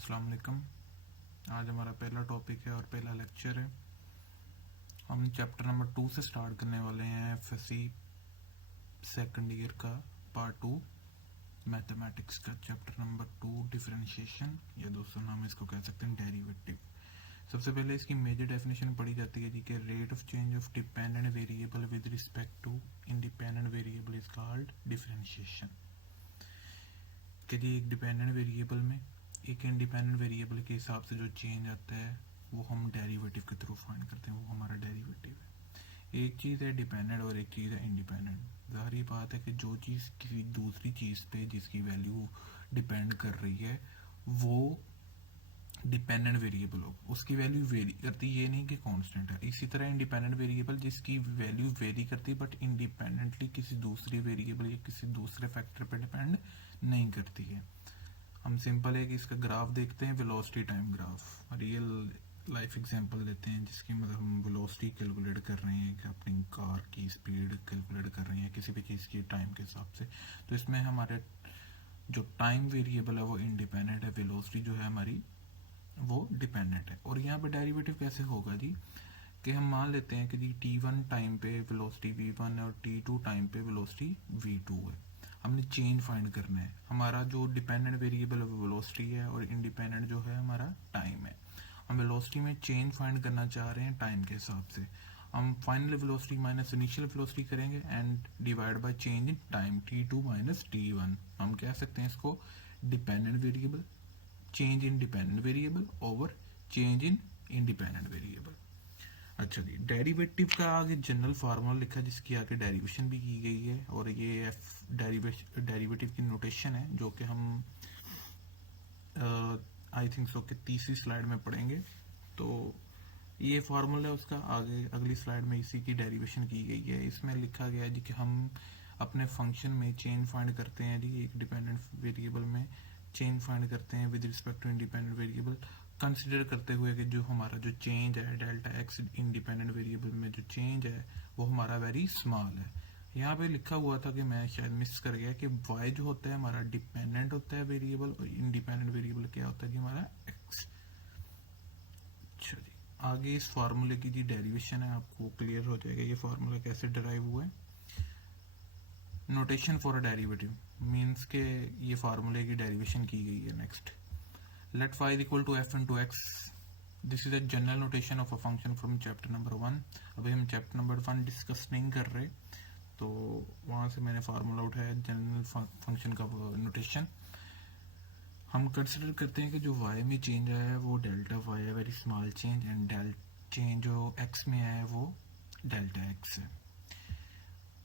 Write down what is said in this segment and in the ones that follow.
अस्सलाम वालेकुम। आज हमारा पहला टॉपिक है और पहला लेक्चर है। हम चैप्टर नंबर 2 से स्टार्ट करने वाले हैं। एफएससी सेकंड ईयर का पार्ट 2 मैथमेटिक्स का चैप्टर नंबर 2 डिफरेंशिएशन, या दोस्तों हम इसको कह सकते हैं डेरिवेटिव। सबसे पहले इसकी मेजर डेफिनेशन पढ़ी जाती है जी कि rate of change of dependent variable with respect to independent variable is called differentiation. कि जी एक डिपेंडेंट वेरिएबल में एक इंडिपेंडेंट वेरिएबल के हिसाब से जो चेंज आता है वो हम डेरिवेटिव के थ्रू फाइंड करते हैं, वो हमारा डेरिवेटिव है। एक चीज़ है डिपेंडेंट और एक चीज़ है इंडिपेंडेंट। ज़ाहिर बात है कि जो चीज़ किसी दूसरी चीज़ पे जिसकी वैल्यू डिपेंड कर रही है वो डिपेंडेंट वेरिएबल हो, उसकी वैल्यू वेरी करती, ये नहीं कि कांस्टेंट है। इसी तरह इंडिपेंडेंट वेरिएबल जिसकी वैल्यू वेरी करती बट इंडिपेंडेंटली किसी दूसरी वेरिएबल या किसी दूसरे फैक्टर पे डिपेंड नहीं करती है। हम सिंपल है कि इसका ग्राफ देखते हैं, velocity time graph. Real life example लेते हैं जिसकी मतलब हम वेलोसिटी कैलकुलेट कर रहे हैं कि अपनी कार की स्पीड कैलकुलेट कर रहे हैं किसी भी चीज़ की टाइम के हिसाब से। तो इसमें हमारे जो टाइम वेरिएबल है वो इंडिपेंडेंट है, वेलोसिटी जो है हमारी वो डिपेंडेंट है। और यहाँ पे डेरिवेटिव कैसे होगा जी कि हम मान लेते हैं कि जी t1 टाइम पे वेलोसिटी v1 है और t2 टाइम पे वेलोसिटी v2 है। हमने चेंज फाइंड करना है। हमारा जो डिपेंडेंट वेरिएबल वेलोसिटी है और इंडिपेंडेंट जो है हमारा टाइम है। हम वेलोसिटी में चेंज फाइंड करना चाह रहे हैं टाइम के हिसाब से। हम final velocity minus initial velocity करेंगे and divide by change in time t2 minus t1। हम कह सकते हैं इसको dependent variable change in dependent variable over change in independent variable. अच्छा जी, डेरिवेटिव का आगे जनरल फार्मूला लिखा जिसकी आगे डेरिवेशन भी की गई है और ये डेरिवेटिव की नोटेशन है जो कि हम आई थिंक सो कि तीसरी स्लाइड में पढ़ेंगे। तो ये फार्मूला है उसका, आगे अगली स्लाइड में इसी की डेरिवेशन की गई है। इसमें लिखा गया है जी कि हम अपने फंक्शन में चेंज फाइंड करते हैं जी, एक डिपेंडेंट वेरिएबल में चेंज फाइंड करते हैं with respect to independent variable, consider करते हुए कि जो हमारा जो चेंज है डेल्टा एक्स इंडिपेंडेंट वेरिएबल में जो चेंज है वो हमारा वेरी स्मॉल है। यहाँ पे लिखा हुआ था कि मैं शायद मिस कर गया कि y जो होता है हमारा डिपेंडेंट होता है वेरिएबल और इंडिपेंडेंट वेरिएबल क्या होता है जी हमारा x। अच्छा जी, आगे इस फार्मूले की जी डेरिवेशन है, आपको क्लियर हो जाएगा ये फार्मूला कैसे डिराइव हुआ है। Notation for a derivative means के ये फार्मूले की डेरिवेशन की गई है। Next, let phi is equal to f into x. This is a general notation of a function from chapter number 1. अभी हम चैप्टर नंबर 1 डिस्कस नहीं कर रहे, तो वहाँ से मैंने फार्मूला उठाया जनरल फंक्शन का नोटेशन। हम कंसिडर करते हैं कि जो y में चेंज आया है वो डेल्टा y है, very small change, and change जो x में आया है वो डेल्टा x है।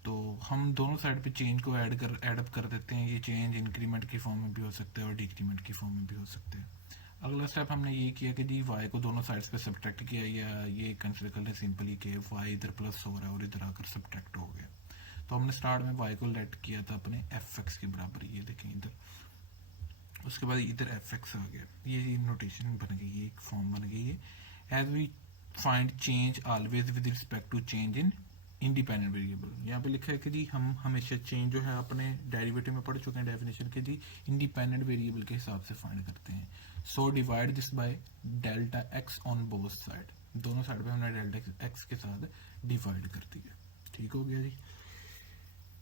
तो हम दोनों साइड पे चेंज को एडअप कर देते हैं। ये चेंज इंक्रीमेंट की फॉर्म में भी हो सकता है और डिक्रीमेंट की फॉर्म में भी हो सकते हैं। अगला स्टेप हमने ये किया कि जी y को दोनों साइड्स पे सब्ट्रैक्ट किया, या ये कंसिडर कर लें सिंपली कि y इधर प्लस हो रहा है और इधर आकर सब्ट्रैक्ट हो गया। तो हमने स्टार्ट में y को लेट किया था अपने fx के बराबर, ये देखें इधर, उसके बाद इधर fx आ गया। ये नोटेशन बन गई, ये एक फॉर्म बन गई है। As we find change always with respect to change in independent variable. यहाँ पे लिखा है कि जी हम हमेशा चेंज जो है अपने डेरिवेटिव में पढ़ चुके हैं डेफिनेशन के जी इंडिपेंडेंट वेरिएबल के हिसाब से फाइंड करते हैं। So divide this by delta x on both side, दोनों साइड पे हमने डेल्टा एक्स के साथ डिवाइड कर दिया। ठीक हो गया जी।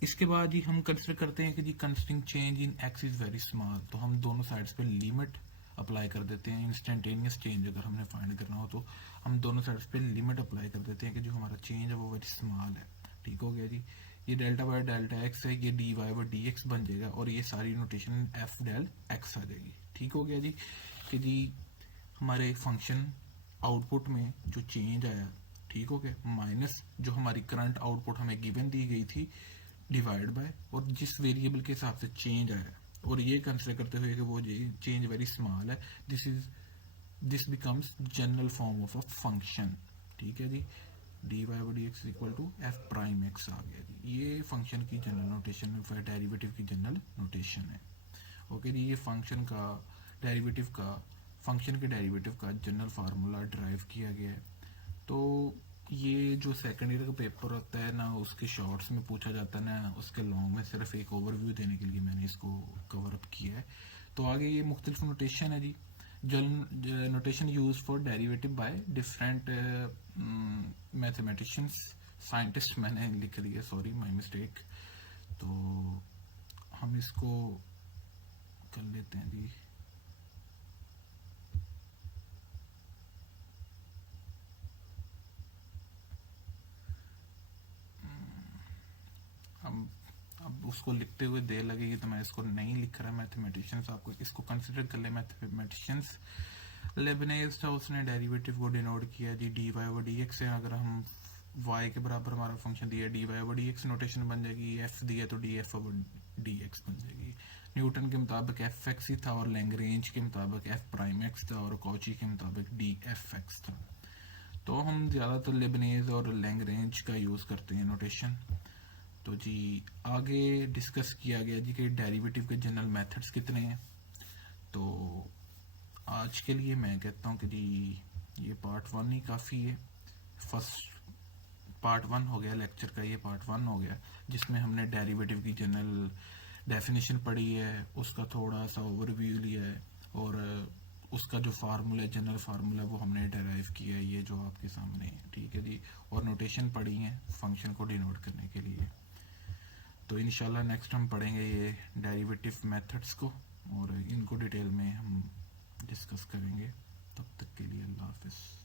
इसके बाद जी हम कंसिडर करते हैं कि जी कंस्टिंग change in x is very small, तो हम दोनों साइड्स पे लिमिट अप्लाई कर देते हैं। इंस्टेंटेनियस चेंज अगर हमने फाइंड करना हो तो हम दोनों साइड्स पे लिमिट अप्लाई कर देते हैं कि जो हमारा चेंज है वो वेरी स्मॉल है। ठीक हो गया जी। ये डेल्टा बाय डेल्टा एक्स है, ये d y by d x बन जाएगा और ये सारी नोटेशन एफ डेल एक्स आ जाएगी। ठीक हो गया जी कि जी हमारे फंक्शन आउटपुट में जो चेंज आया, ठीक हो गया, माइनस जो हमारी करंट आउटपुट हमें गिवन दी गई थी डिवाइड बाय और जिस वेरिएबल के हिसाब से चेंज आया, और ये कंसिडर करते हुए कि वो चेंज वेरी स्मॉल है, this becomes general form of a function. ठीक है जी, d y by d x equal to f prime x आ गया जी। ये फंक्शन की जनरल नोटेशन, फिर डेरिवेटिव की जनरल नोटेशन है। ओके जी, ये फंक्शन का डेरिवेटिव का फंक्शन के डेरिवेटिव का जनरल फार्मूला ड्राइव किया गया है। तो ये जो सेकेंड ईयर का पेपर होता है ना, उसके शॉर्ट्स में पूछा जाता है ना उसके लॉन्ग में, सिर्फ एक ओवरव्यू देने के लिए मैंने इसको कवर अप किया है। तो आगे ये मुख्तलिफ नोटेशन है जी, notation use for derivative by different mathematicians, scientist मैंने लिख लिया, सॉरी माय मिस्टेक। तो हम इसको कर लेते हैं जी। हम अब उसको लिखते हुए देर लगेगी तो मैं इसको नहीं लिख रहा मैथमेटिशियंस, आपको इसको कंसिडर कर ले मैथमेटिशियंस। लेबनेज था, उसने डेरिवेटिव को डिनोट किया जी dy ओवर dx से। अगर हम y के बराबर हमारा फंक्शन दिया dy ओवर dx, नोटेशन बन जाएगी f दिया तो df ओवर dx बन जाएगी। न्यूटन के मुताबिक एफ एक्स ही था और लैग्रेंज के मुताबिक एफ प्राइम एक्स था और कॉची के मुताबिक डी एफ एक्स था। तो हम ज़्यादातर लेबनेज और लैग्रेंज का यूज़ करते हैं नोटेशन। तो जी आगे डिस्कस किया गया जी कि डेरिवेटिव के जनरल मेथड्स कितने हैं। तो आज के लिए मैं कहता हूँ कि जी ये पार्ट 1 ही काफ़ी है। फर्स्ट पार्ट 1 हो गया लेक्चर का, ये पार्ट 1 हो गया जिसमें हमने डेरिवेटिव की जनरल डेफिनेशन पढ़ी है, उसका थोड़ा सा ओवरव्यू लिया है और उसका जो फार्मूला, जनरल फार्मूला, वो हमने डेराइव किया है, ये जो आपके सामने है, ठीक है जी। और नोटेशन पढ़ी है फंक्शन को डिनोट करने के लिए। तो इंशाल्लाह नेक्स्ट हम पढ़ेंगे ये डेरिवेटिव मेथड्स को और इनको डिटेल में हम डिस्कस करेंगे। तब तक के लिए अल्लाह हाफिज़।